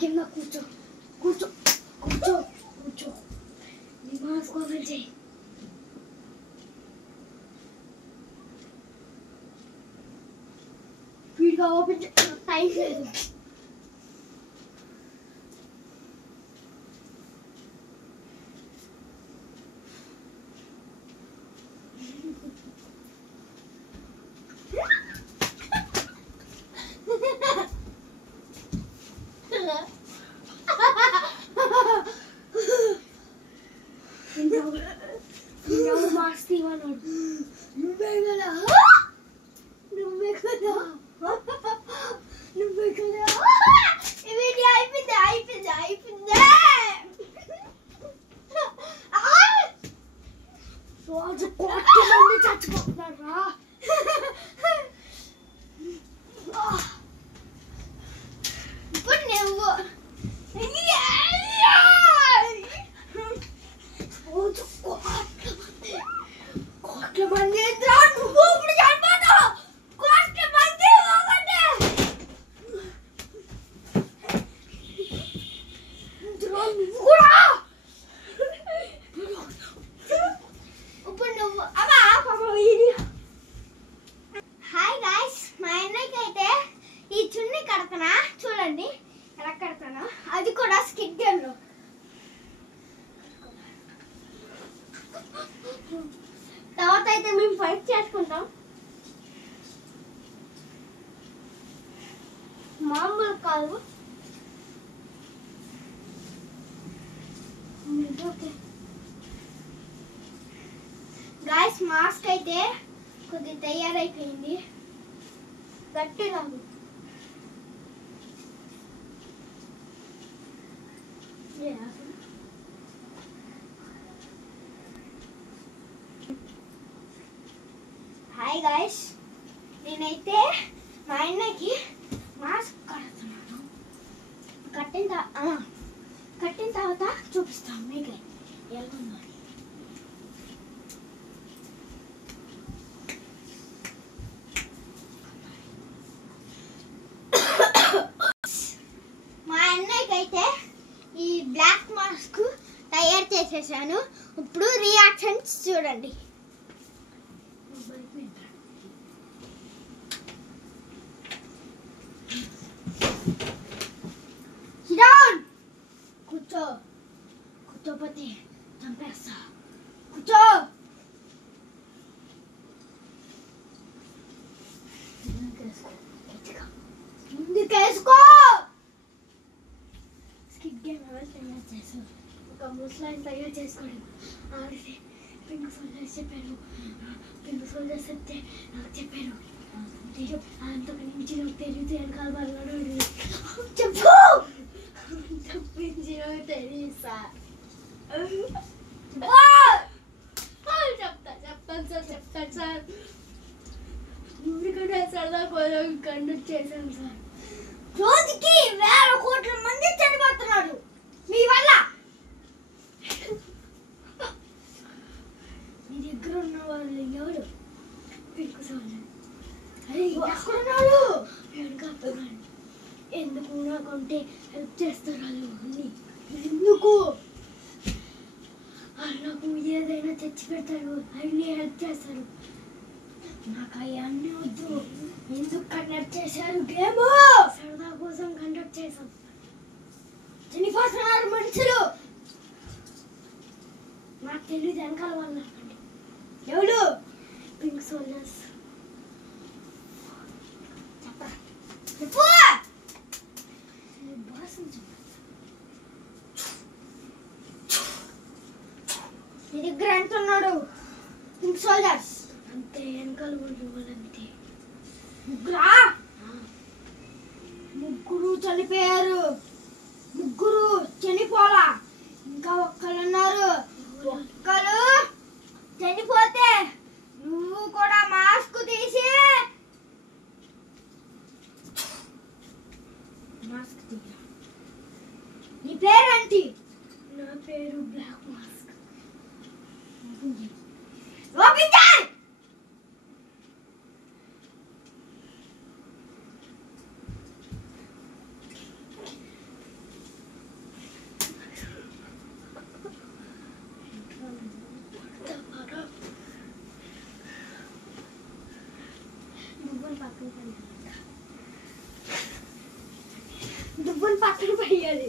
కింద కూర్చో కూర్చో కూర్చో కూర్చో నీ మాస్క్ ఓపెన్ చేయి స్పీడ్గా ఓపెన్ చేయి టైం లేదు మాస్క్ తీవన్నాడు నువ్వే కదా నువ్వే కదా నువ్వే కదా ఇది అయిపోయింది అయిపోయింది అయిపోయింది రోజు కోటి మంది చచ్చిపోతున్నారా ఇప్పుడు నువ్వు రోజు కోట్ల మంది నువ్వు ఇప్పుడు చనిపోతావు కోట్ల మంది నువ్వు కూడా ఇప్పుడు నువ్వు అమ్మా హాయ్ గాయ్స్ మా అన్నయ్యకైతే ఈ చున్నీ కడతనా చూడండి ఎలా కడతానో అది కూడా స్కిట్ గేమ్లో తర్వాత అయితే మేము ఫైట్ చేసుకుంటాం మామూలు కాదు ఓకే గాయ్స్ మాస్క్ అయితే కొద్దిగా తయారైపోయింది గట్టి రాదు హాయ్ గాయ్స్ నేనైతే మా అన్నకి మాస్క్ కడుతున్నాను కట్టిన తర్వాత చూపిస్తాను మీకు ఎలా ఉందో మా అన్నయ్యకైతే ఈ బ్లాక్ మాస్క్ తయారు చేసేసాను ఇప్పుడు రియాక్షన్స్ చూడండి కూర్చో కూర్చోపోతే చంపేస్తా కూర్చో ముందుకేసుకో స్కిట్ గేమ్ ఎవరు తయారు చేశారు ఒక ముస్లాన్ని తయారు చేసుకోండి ఆడితే పింక్ సోల్జర్స్ చెప్పారు పింక్ సోల్జర్స్ చెప్తే నాకు చెప్పారు అంతకు మించి నాకు తెలియదు వెనకాల వాళ్ళు చెప్పు తప్పించి తెలుసా చెప్తాను సార్ ఎందుకంటే సరదా కోసం కండక్ట్ చేశాను సార్ రోజుకి 1000 కోట్ల మంది చనిపోతున్నారు మీ వల్ల మీ దగ్గర ఉన్న వాళ్ళు ఎవరు పింక్ సోల్జర్ అరే ఎక్కడున్నాడు వెనకాడుతున్నాడు ఎందుకు నాకంటే హెల్ప్ చేస్తారు వాళ్ళు అన్ని ఎందుకు నాకు ఏదైనా తెచ్చి పెడతారు అన్ని హెల్ప్ చేస్తారు నాకు అవన్నీ వద్దు ఎందుకు కండక్ట్ చేశారు గేమ్ సరదా కోసం కండక్ట్ చేశాం చనిపోతున్నారు మనుషులు నాకు తెలియదు వెనకాల వాళ్ళు ఎవరు పింక్ సోల్జర్స్ చెప్పు నీ దగ్గర ఎంత ఉన్నాడు పింక్ సోల్జర్స్ అంతే వెనకాల వాళ్ళంతే ముగ్గురు చనిపోయారు ముగ్గురు చనిపోలా ఇంకా ఒక్కళ్ళు ఉన్నారు ఒక్కరు చనిపోతే నువ్వు కూడా మాస్క్ తీసి మాస్క్ తీయ నీ పేరేంటి నా పేరు బ్లాక్ మాస్క్ దుబ్బులు పక్కన పడేయాలి.